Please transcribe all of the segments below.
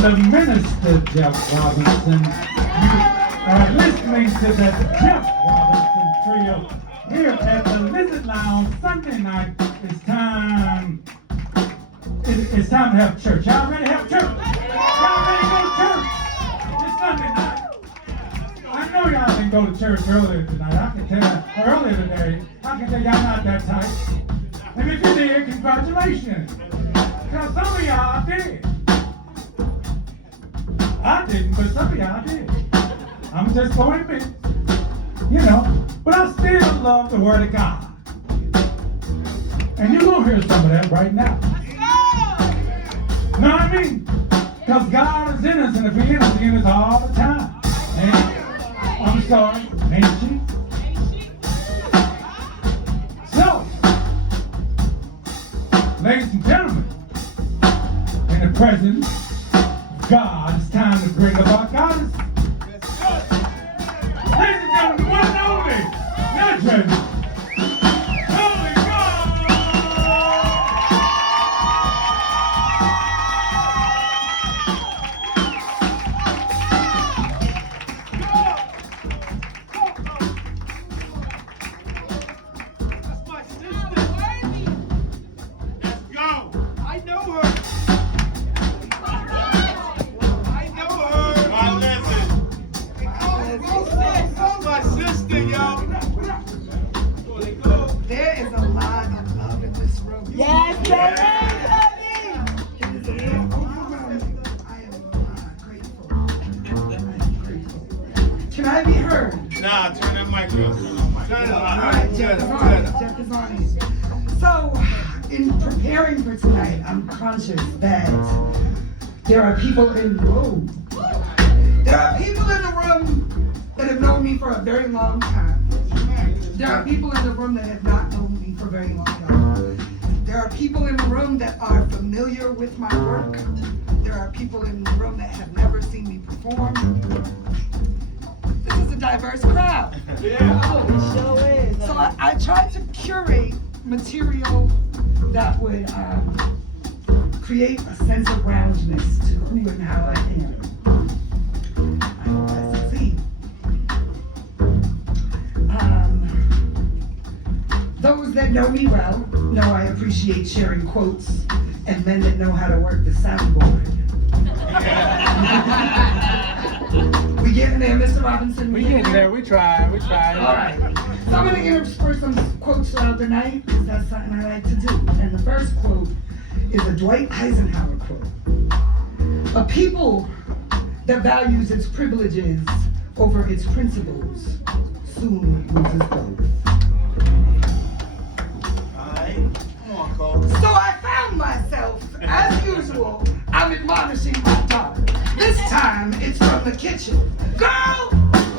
the minister Jeff Robinson. You are listening to the Jeff Robinson Trio here at the Lizard Lounge Sunday night. It's time. It's time to have church. Y'all ready to have church? Y'all ready to go to church? It's Sunday night. I know y'all didn't go to church earlier tonight. I can tell you, earlier today. I can tell y'all not that tight. And if you did, congratulations. Because some of y'all did. I didn't, but some of y'all did. I'm just going to admit, you know, but I still love the Word of God. And you're going to hear some of that right now. Know what I mean? Because God is in us, and if He is, He is all the time. And I'm sorry, ain't she? So, ladies and gentlemen, in the presence of God, it's time to bring about God. Ladies and gentlemen, one and only legend, Holy God! That's my sister. Let's go. I know her. I know her. My listen. That's my sister, yo. There is a lot of love in this room. Yes, there is, It is a little overwhelming. I am grateful. I am grateful. Can I be heard? Nah, turn that mic up. Turn it All on. right, Jeff is on it. Jeff is on it. So, in preparing for tonight, I'm conscious that there are people in the room. There are people in the room that have known me for a very long time. There are people in the room that have not known me for a very long time. There are people in the room that are familiar with my work. There are people in the room that have never seen me perform. This is a diverse crowd. Oh, it sure is. So I tried to curate material that would create a sense of roundness to who and how I am. I hope I succeed. Those that know me well know I appreciate sharing quotes and men that know how to work the soundboard. We getting there, Mr. Robinson? We getting there. We tried. All right. So I'm going to intersperse some quotes throughout the night because that's something I like to do. And the first quote is a Dwight Eisenhower quote. A people that values its privileges over its principles soon loses both. Come on, Cole. So I found myself, as usual, I'm admonishing my daughter. This time it's from the kitchen. Girl,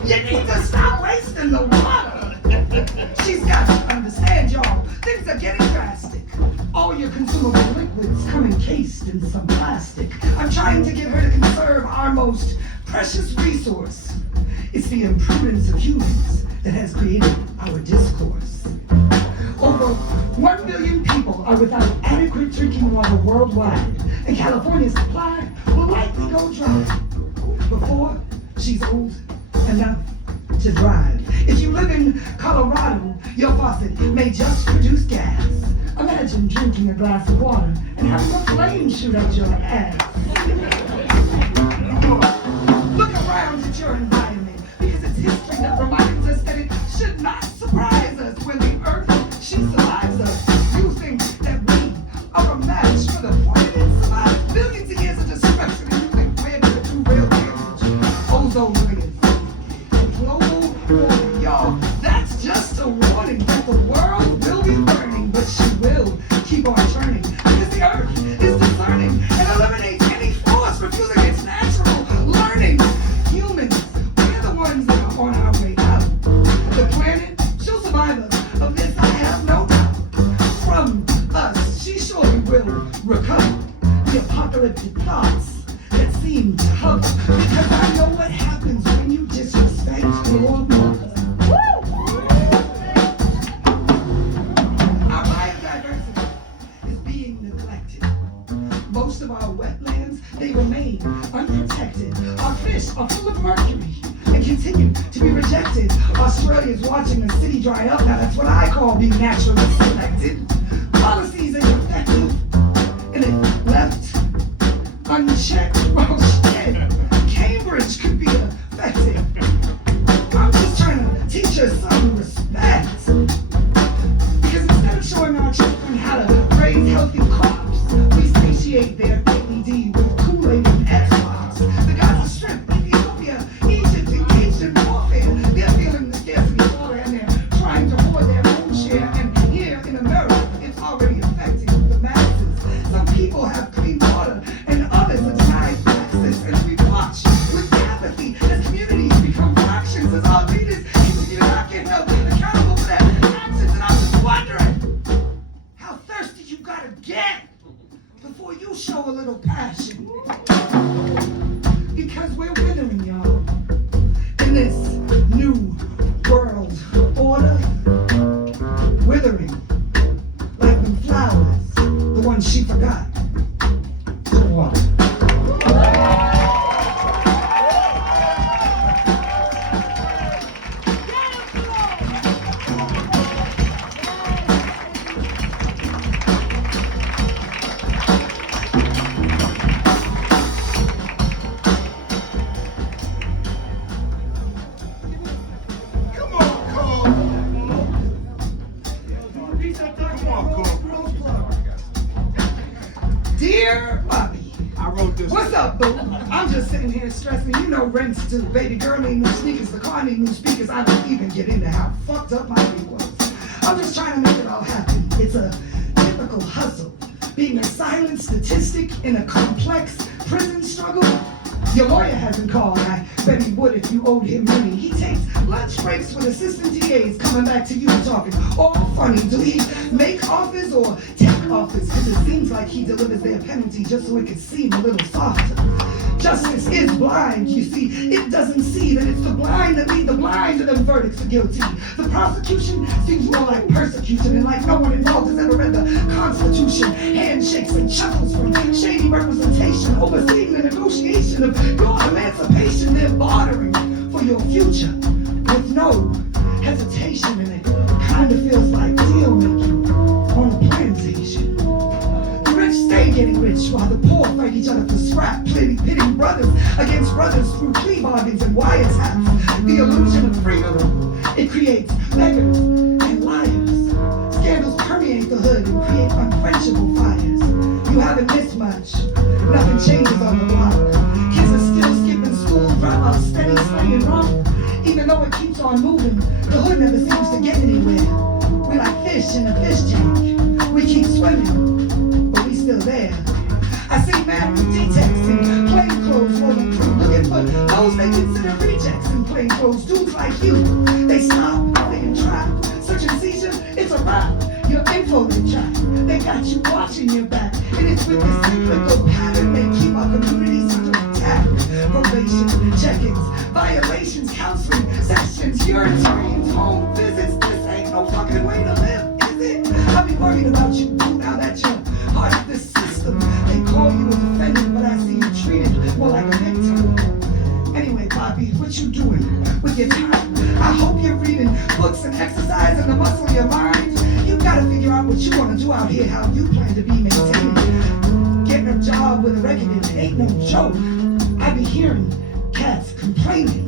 you need to stop wasting the water. She's got to understand, y'all, things are getting drastic. All your consumable liquids come encased in some plastic. I'm trying to get her to conserve our most precious resource. It's the imprudence of humans that has created our discourse. Over 1 billion people are without adequate drinking water worldwide, and California's supply will likely go dry before she's old enough to drive. If you live in Colorado, your faucet may just produce gas. Imagine drinking a glass of water and having a flame shoot out your ass. Look around at your environment, because it's history that reminds us that it should not surprise us when the earth, she survives us. You think that we are a match for the planet that survived billions of years of destruction, and you think we're going to do real damage? Ozone layers and global warming, y'all. That's just a warning that the world will be burning, but she will keep on turning, because the earth is discerning and eliminates any force refusing its natural learning. Humans, we're the ones that are on our way out. The planet, she'll survive us. Of this I have no doubt. From us, she surely will recover the apocalyptic thoughts that seem to hover, because I know what happens when you disrespect your mother. Our biodiversity is being neglected. Most of our wetlands they remain unprotected. Our fish are full of mercury and continue to be rejected. Australia's watching the city dry up. Now that's what I call being naturally selected. Policies are effective and if left unchecked, well shit, Cambridge could be effective. I'm just trying to teach her some respect. Because instead of showing our children how to raise healthy crops, we satiate their ADD with Kool-Aid and Xbox. The Gaza Strip, Ethiopia, Egypt engaged in warfare. They're feeling the scarcity of water and they're trying to hoard their own share. And here in America, it's already affecting the masses. Some people have clean water and others are denied access. And we watch with apathy as communities become fractions, as our leaders continue to not get held accountable for their actions. And I'm just wondering, how thirsty you gotta get before you show a little passion. Because we're withering, y'all, in this new world order. Withering like them flowers, the ones she forgot to water. Come on, Cole. Come on, Cole. Dear Bobby, I wrote this. what's up, boo? I'm just sitting here stressing. You know, rents to baby girl need new sneakers, the car need new speakers. I don't even get into how fucked up my week was. I'm just trying to make it all happen. It's a typical hustle. Being a silent statistic in a complex prison struggle. Your lawyer hasn't called. I bet he would if you owed him money. He takes lunch breaks with assistant DAs coming back to you talking all funny. Do he make offers or take offers? Because it seems like he delivers their penalty just so it could seem a little softer. Justice is blind, you see. It doesn't see that it's the blind that lead the blind to them verdicts of guilty. The prosecution seems more like persecution, and like no one involved has ever read the Constitution. Handshakes and chuckles from shady representation, overseeing the negotiation of your emancipation. They're bartering for your future with no hesitation, and it kind of feels like deal making on a plantation. The rich stay getting rich while the poor fight each other for scrap, pitting brothers against brothers through plea bargains and wiretaps. The illusion of freedom, it creates beggars and liars. Scandals permeate the hood and create unquenchable fires. You haven't missed much. Nothing changes on the block. Kids are still skipping school, drop out steady, slinging rock. Even though it keeps on moving, the hood never seems to get anywhere. We like fish in a fish tank. We keep swimming, but we still there. I see men with D-Techs in plain clothes rolling through, looking for those they consider rejects in plain clothes. Dudes like you, they stop, they can trap. Search and seizure, it's a wrap. Your info they track. They got you watching your back. And it's with this cyclical pattern they keep our communities under attack. Probation, check-ins, violations, counseling, sessions, urine screens, home visits. This ain't no fucking way to live, is it? I be worried about you now that you're part of this system. They call you a defendant, but I see you treated more like a victim. Anyway, Bobby, what you doing with your time? I hope you're reading books and exercising the muscle of your mind. You gotta figure out what you wanna do out here, how you plan to be maintained. Getting a job with a record, it ain't no joke. I be hearing cats complaining.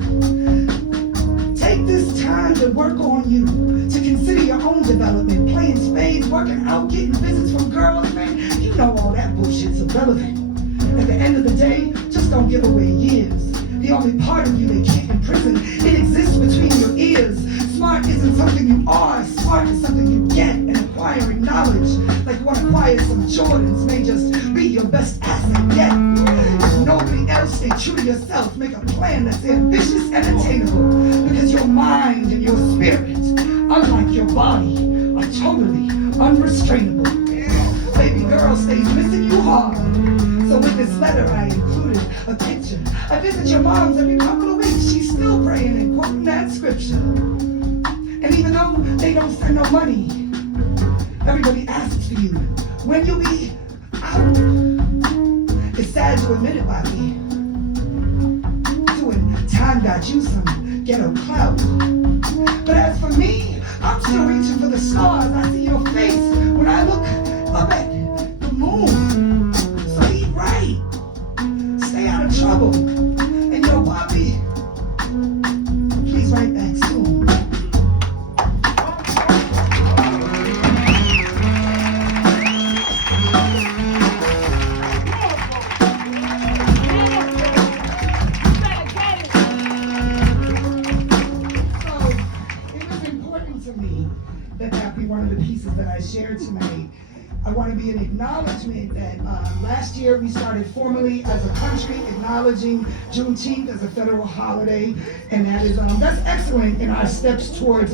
Take this time to work on you, to consider your own development, playing spades, working out, getting visits from girls, man. You know all that bullshit's irrelevant. At the end of the day, just don't give away years. The only part of you they can't imprison, it exists between your ears. Smart isn't something you are, smart is something you get, and acquiring knowledge, like one acquires some Jordans, may just be your best asset yet. If nobody else, stay true to yourself, make a plan that's ambitious and attainable, because your mind and your spirit, unlike your body, are totally unrestrainable. Baby girl stays missing you hard. So with this letter I included a picture. I visit your mom's every couple of weeks. She's still praying and quoting that scripture. And even though they don't send no money, everybody asks for you. When you'll be out, it's sad to admit it, Bobby. Doing time got you some ghetto clout. But as for me, I'm still reaching for the stars. I see your face when I look up at the moon. So eat right. Stay out of trouble. And yo, Bobby, please write back soon. One of the pieces that I shared tonight, I want to be an acknowledgement that last year we started formally as a country acknowledging Juneteenth as a federal holiday, and that is that's excellent in our steps towards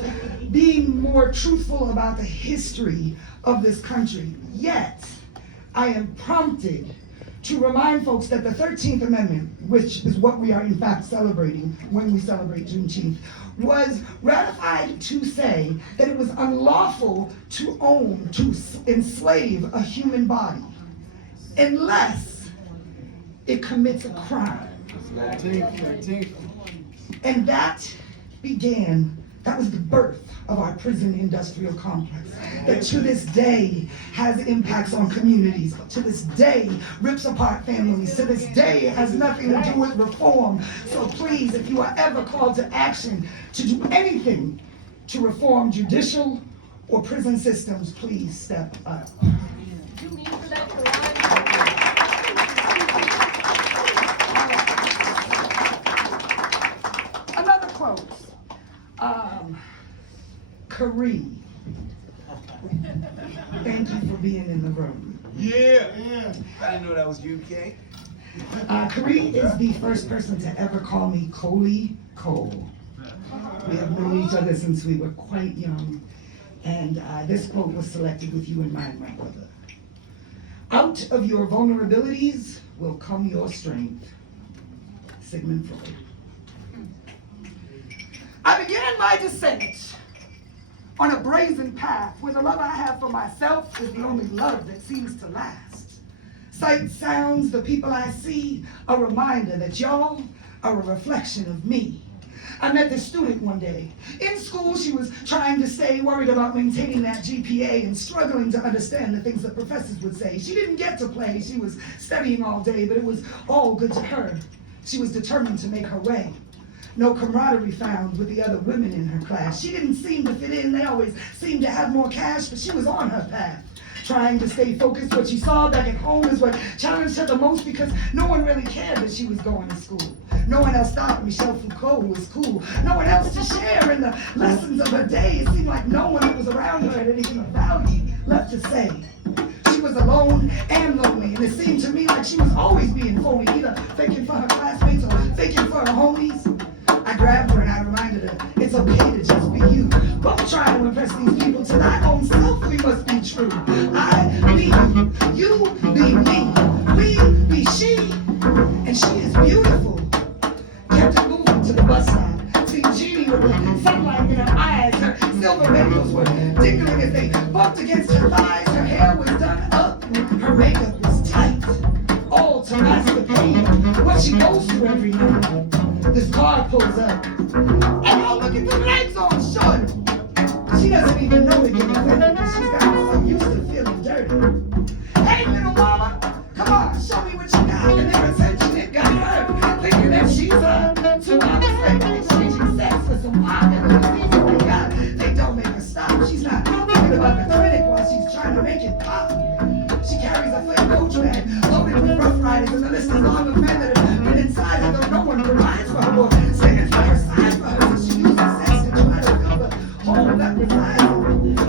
being more truthful about the history of this country. Yet, I am prompted to remind folks that the 13th Amendment, which is what we are in fact celebrating when we celebrate Juneteenth, was ratified to say that it was unlawful to own, to enslave a human body unless it commits a crime. And that was the birth of our prison industrial complex that to this day has impacts on communities, to this day rips apart families, to this day has nothing to do with reform. So please, if you are ever called to action to do anything to reform judicial or prison systems, please step up. You mean for that to Another quote. Karee. Thank you for being in the room. Yeah. I didn't know that was you, Kay. Karee is the first person to ever call me Coley Cole. We have known each other since we were quite young, and this quote was selected with you in mind, my brother. Out of your vulnerabilities will come your strength. Sigmund Freud. I began my descent on a brazen path where the love I have for myself is the only love that seems to last. Sight, sounds, the people I see, a reminder that y'all are a reflection of me. I met this student one day. In school, she was trying to stay worried about maintaining that GPA and struggling to understand the things that professors would say. She didn't get to play. She was studying all day, but it was all good to her. She was determined to make her way. No camaraderie found with the other women in her class. She didn't seem to fit in. They always seemed to have more cash, but she was on her path, trying to stay focused. What she saw back at home is what challenged her the most, because no one really cared that she was going to school. No one else thought Michel Foucault was cool. No one else to share in the lessons of her day. It seemed like no one that was around her had anything of value left to say. She was alone and lonely, and it seemed to me like she was always being phony, either faking for her classmates or faking for her homies. I grabbed her and I reminded her, it's okay to just be you. Don't try to impress these people. To thy own self we must be true. I be you be me, we be she, and she is beautiful. Kept it moving to the bus stop. See Jeannie with the sunlight in her eyes. Her silver bangles were tickling as they bumped against her thighs. Her hair was done up, her makeup was tight. All to mask the pain, what she goes through every night. This car pulls up, and y'all look at the legs on short. She doesn't even know to get offended, because she's gotten so used to feeling dirty. Hey, little mama, come on, show me what you got. And their attention, it got her, thinking that she's too honest, like exchanging sex for some pop. And the things that they got, they don't make her stop. She's not thinking about the clinic while she's trying to make it pop. She carries a flame coach bag loaded with rough riders, and the list is long of men that have been inside, and though no one provides for her or stands by her side for her, so she uses sex to try to fill the hole that resides.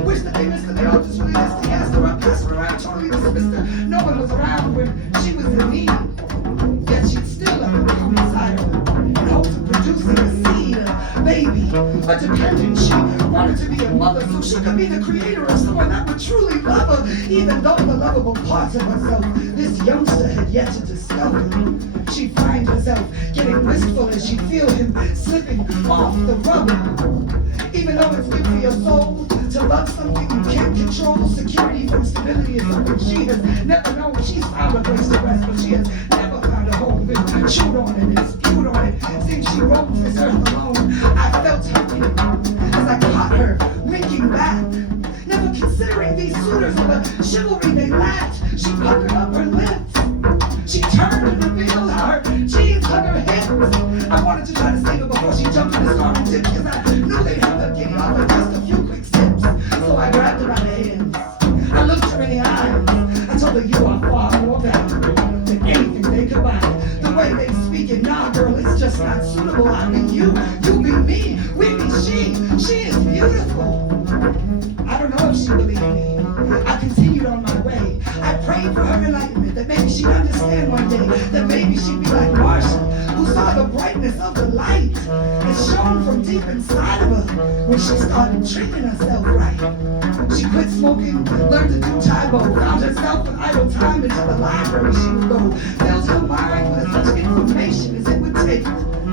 Wish that they missed her, they all just really missed her, asked her up, passed her around, totally dismissed her. No one was around when she was in need, yet she'd still let them come inside of her in hopes of producing a seed, a baby, a dependent. She wanted to be a mother so she could be the creator of someone that would truly love her, even though the lovable parts of herself this youngster had yet to discover. She'd find herself getting wistful as she'd feel him slipping off the rubber. Even though it's good for your soul to love something you can't control, security from stability is something she has never known. She's found a place to rest, but she has never chewed on it and spewed on it. Since she roams this earth alone, I felt her fear as I caught her winking back. Never considering these suitors of the chivalry they lacked, she puckered up her lips. She turned and revealed how her jeans hung her hips. I wanted to try to save her before she jumped in the storm dip, because I knew they'd have her getting off in just a few quick steps. So I grabbed her by the hands. I looked her in the eyes. I told her, you are far more valuable than anything they could buy. The way they speak it, nah, girl, it's just not suitable. I be you, you be me, we be she. She is beautiful. I don't know if she believed me. I continued on my way. I prayed for her enlightenment, that maybe she'd understand one day, that maybe she'd be like Marcia, who saw the brightness of the light that shone from deep inside of her when she started treating herself right. She quit smoking, learned to do Taibo, found herself with idle time into the library she would go, filled her mind with as much information as it would take,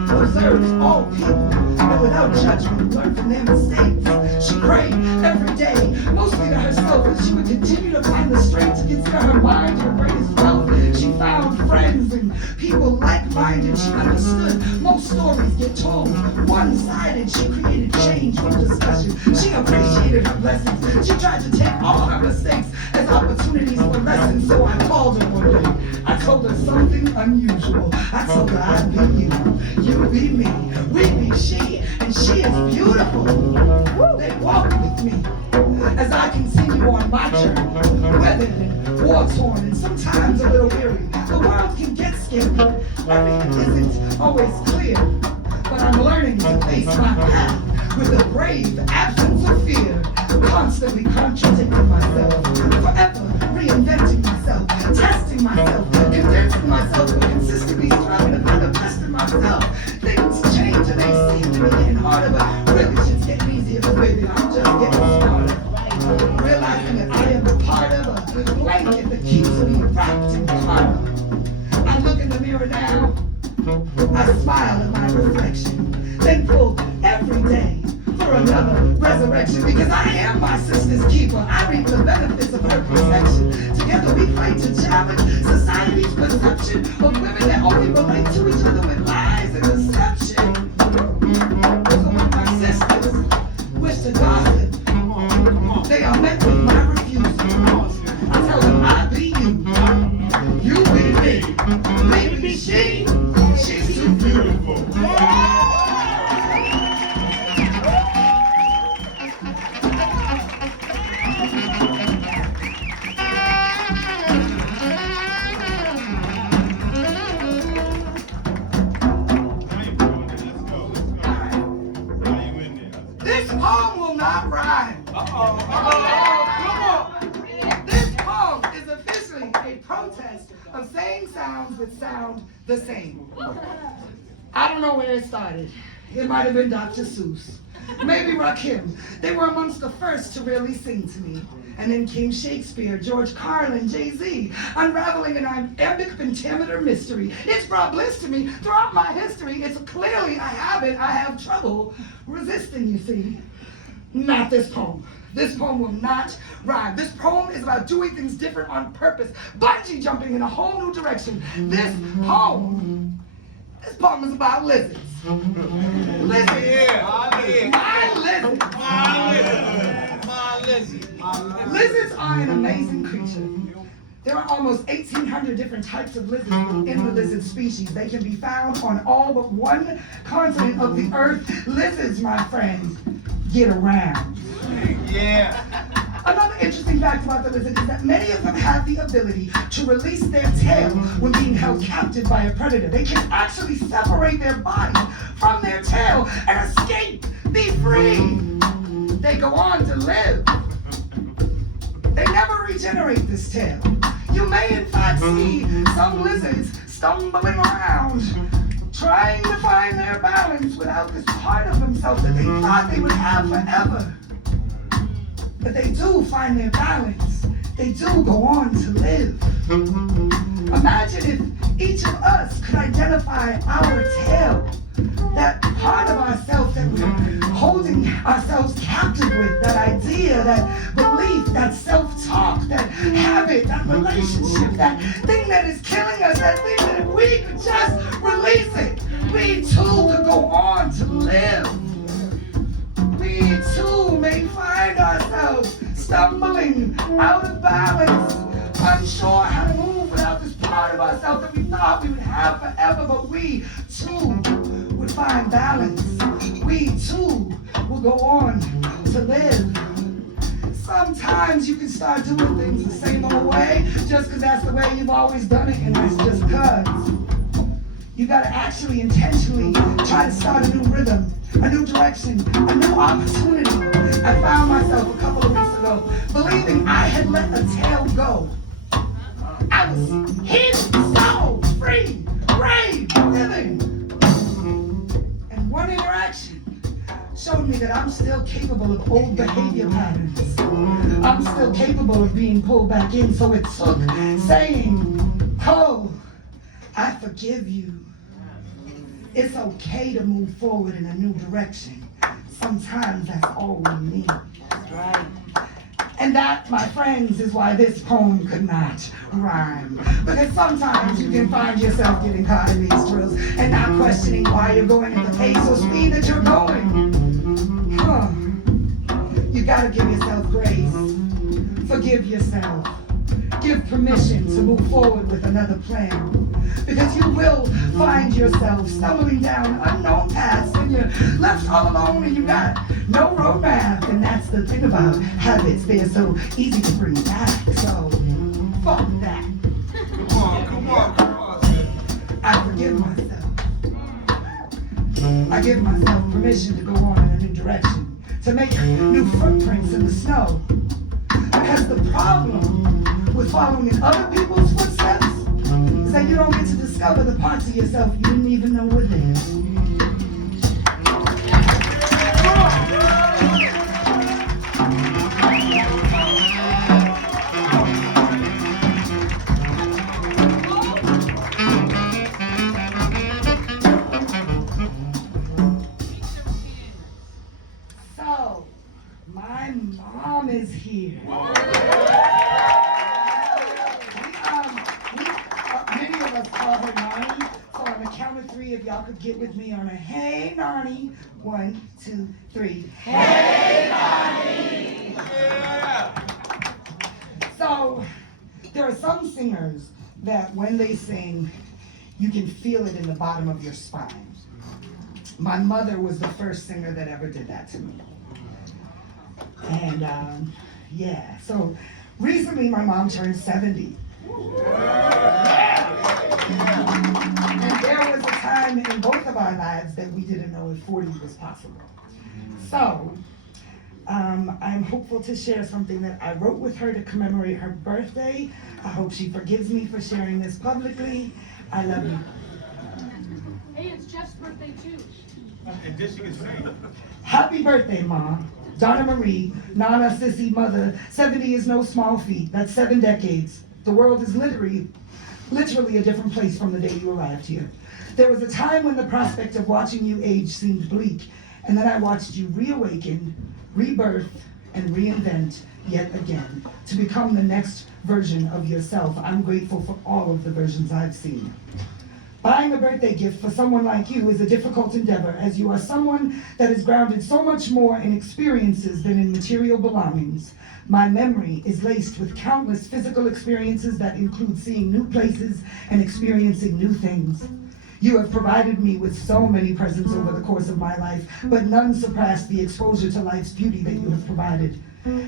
observed all people, and without judgment, learned from their mistakes. She prayed every day, mostly to herself, that she would continue to find the strength to consider her mind her greatest wealth. She found friends and people like-minded. She understood most stories get told one-sided. She created change from discussion. She appreciated her blessings. She tried to take all her mistakes as opportunities for lessons. So I called her one day. I told her something unusual. I told her I'd be you, you be me, we be she, and she is beautiful. They walked with me as I continue on my journey, weathered and war-torn and sometimes a little weary. The world can get scary. Everything isn't always clear, but I'm learning to face my path with a brave absence of fear, constantly contradicting myself, forever reinventing myself, testing myself, condensing myself, but consistently striving to find the best in myself. Things change and they seem to be getting harder, but really shit's getting easier, because baby, I'm just getting started. Realizing that I am a part of a blanket that keeps me wrapped in karma. I look in the mirror now, I smile at my reflection, thankful every day for another resurrection, because I am my sister's keeper. I reap the benefits of her protection. Together we fight to challenge society's perception of women that only relate to each other with lies and deception. So when my sisters wish to gossip, they are met with my refusal. I tell them I be you be me, baby she's too beautiful. This poem will not rhyme. This poem is officially a protest of saying sounds that sound the same. I don't know where it started. It might have been Dr. Seuss, maybe Rakim. They were amongst the first to really sing to me. And then came Shakespeare, George Carlin, Jay-Z, unraveling an iambic pentameter mystery. It's brought bliss to me throughout my history. It's clearly I have trouble resisting, you see. Not this poem. This poem will not rhyme. This poem is about doing things different on purpose, bungee jumping in a whole new direction. This poem is about lizards. Lizards. My lizards. Lizards are an amazing creature. There are almost 1,800 different types of lizards within the lizard species. They can be found on all but one continent of the earth. Lizards, my friends, get around. Yeah. Another interesting fact about the lizard is that many of them have the ability to release their tail when being held captive by a predator. They can actually separate their body from their tail and escape, be free. They go on to live. They never regenerate this tail. You may in fact see some lizards stumbling around, trying to find their balance without this part of themselves that they thought they would have forever. But they do find their balance. They do go on to live. Imagine if each of us could identify our tail, that part of ourselves that we're holding holding ourselves captive with, that idea, that belief, that self-talk, that habit, that relationship, that thing that is killing us, that thing that if we could just release it, we too could go on to live. We too may find ourselves stumbling out of balance, unsure how to move without this part of ourselves that we thought we would have forever, but we too would find balance. We too will go on to live. Sometimes you can start doing things the same old way just because that's the way you've always done it, and that's just because. You gotta actually intentionally try to start a new rhythm, a new direction, a new opportunity. I found myself a couple of weeks ago believing I had let a tail go. I was hid, soul, free, brave, living. And one interaction showed me that I'm still capable of old behavior patterns. I'm still capable of being pulled back in. So it took saying, "Oh, I forgive you. It's okay to move forward in a new direction. Sometimes that's all we need." That's right. And that, my friends, is why this poem could not rhyme. Because sometimes you can find yourself getting caught in these drills and not questioning why you're going at the pace or speed that you're going. You gotta give yourself grace. Forgive yourself. Give permission to move forward with another plan. Because you will find yourself stumbling down unknown paths when you're left all alone and you got no roadmap. And that's the thing about habits. They're so easy to bring back. So, fuck that. Come on. I forgive myself. I give myself permission to go on in a new direction, to make new footprints in the snow. Because the problem with following in other people's footsteps is that you don't get to discover the parts of yourself you didn't even know were there. So, my mom is here. Many of us call her Nani, so on the count of three, if y'all could get with me on a hey Nani. 1, 2, 3. Hey Nani! Yeah. So, there are some singers that when they sing, you can feel it in the bottom of your spine. My mother was the first singer that ever did that to me. And yeah, so recently my mom turned 70. And there was a time in both of our lives that we didn't know if 40 was possible. So I'm hopeful to share something that I wrote with her to commemorate her birthday. I hope she forgives me for sharing this publicly. I love you. Hey, it's Jeff's birthday too. And this you can say. Happy birthday, Mom. Donna Marie, Nana, Sissy, Mother. 70 is no small feat. That's 7 decades. The world is literally a different place from the day you arrived here. There was a time when the prospect of watching you age seemed bleak, and then I watched you reawaken, rebirth, and reinvent yet again to become the next version of yourself. I'm grateful for all of the versions I've seen. Buying a birthday gift for someone like you is a difficult endeavor, as you are someone that is grounded so much more in experiences than in material belongings. My memory is laced with countless physical experiences that include seeing new places and experiencing new things. You have provided me with so many presents over the course of my life, but none surpass the exposure to life's beauty that you have provided.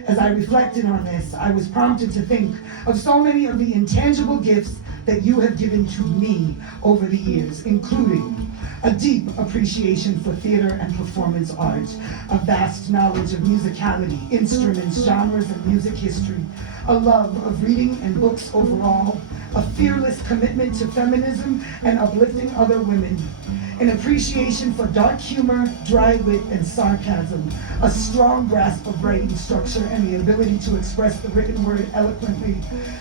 As I reflected on this, I was prompted to think of so many of the intangible gifts that you have given to me over the years, including a deep appreciation for theater and performance art, a vast knowledge of musicality, instruments, genres, and music history, a love of reading and books overall, a fearless commitment to feminism and uplifting other women, an appreciation for dark humor, dry wit, and sarcasm, a strong grasp of writing structure and the ability to express the written word eloquently,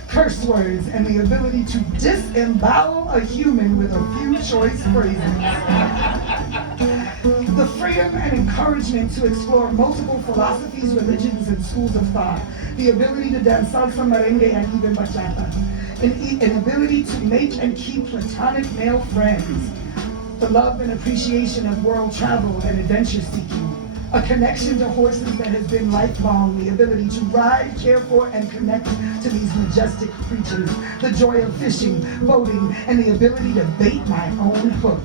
curse words, and the ability to disembowel a human with a few choice phrases. The freedom and encouragement to explore multiple philosophies, religions, and schools of thought, the ability to dance salsa, merengue, and even bachata, an ability to make and keep platonic male friends, the love and appreciation of world travel and adventure seeking, a connection to horses that has been lifelong, the ability to ride, care for, and connect to these majestic creatures, the joy of fishing, boating, and the ability to bait my own hook.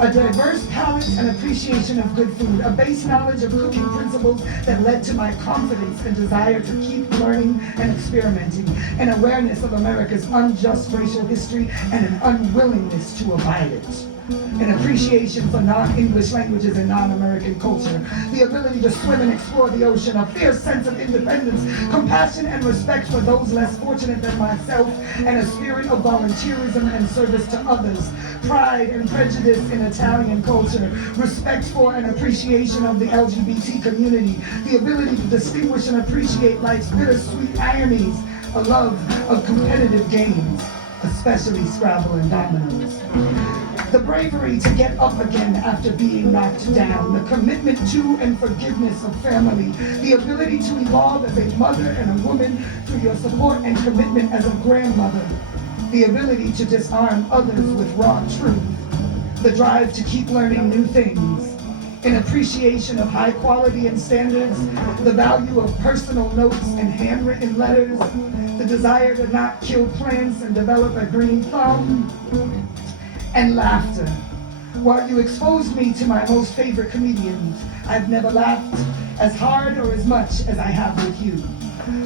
A diverse palate and appreciation of good food, a base knowledge of cooking principles that led to my confidence and desire to keep learning and experimenting, an awareness of America's unjust racial history and an unwillingness to abide it. An appreciation for non-English languages and non-American culture, the ability to swim and explore the ocean, a fierce sense of independence, compassion and respect for those less fortunate than myself, and a spirit of volunteerism and service to others, pride and prejudice in Italian culture, respect for and appreciation of the LGBT community, the ability to distinguish and appreciate life's bittersweet ironies, a love of competitive games, especially Scrabble and dominoes. The bravery to get up again after being knocked down, the commitment to and forgiveness of family, the ability to evolve as a mother and a woman through your support and commitment as a grandmother, the ability to disarm others with raw truth, the drive to keep learning new things, an appreciation of high quality and standards, the value of personal notes and handwritten letters, the desire to not kill plants and develop a green thumb, and laughter. While you exposed me to my most favorite comedians, I've never laughed as hard or as much as I have with you.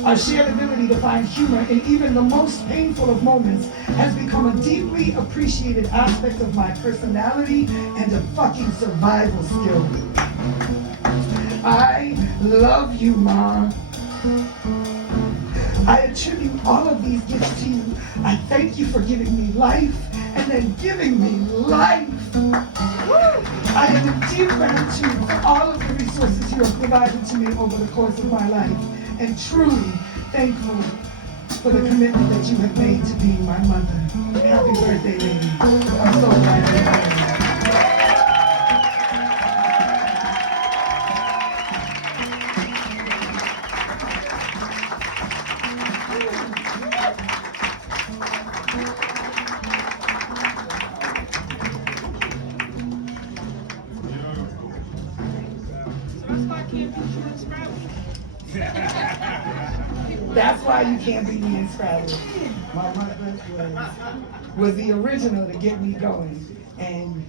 Our shared ability to find humor in even the most painful of moments has become a deeply appreciated aspect of my personality and a fucking survival skill. I love you, Ma. I attribute all of these gifts to you. I thank you for giving me life and then giving me life. I am in deep gratitude for all of the resources you have provided to me over the course of my life, and truly thankful for the commitment that you have made to being my mother. Happy birthday, lady. I'm so glad you're here. That's why you can't beat me in Scrabble. My mother was the original to get me going, and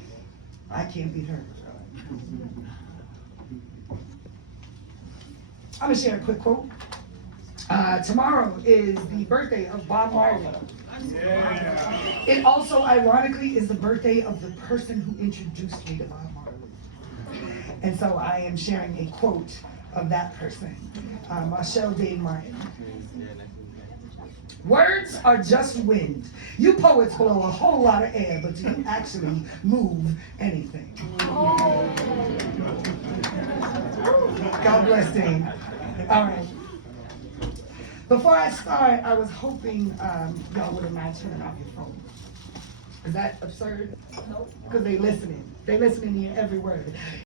I can't beat her. I'm gonna share a quick quote. Tomorrow is the birthday of Bob Marley. It also, ironically, is the birthday of the person who introduced me to Bob Marley. And so I am sharing a quote of that person, Marshall Dane Martin. Words are just wind. You poets blow a whole lot of air, but do you actually move anything? God bless Dane. All right. Before I start, I was hoping y'all wouldn't mind turning off your phone. Is that absurd? Nope. Because they listening. They listening to your every word.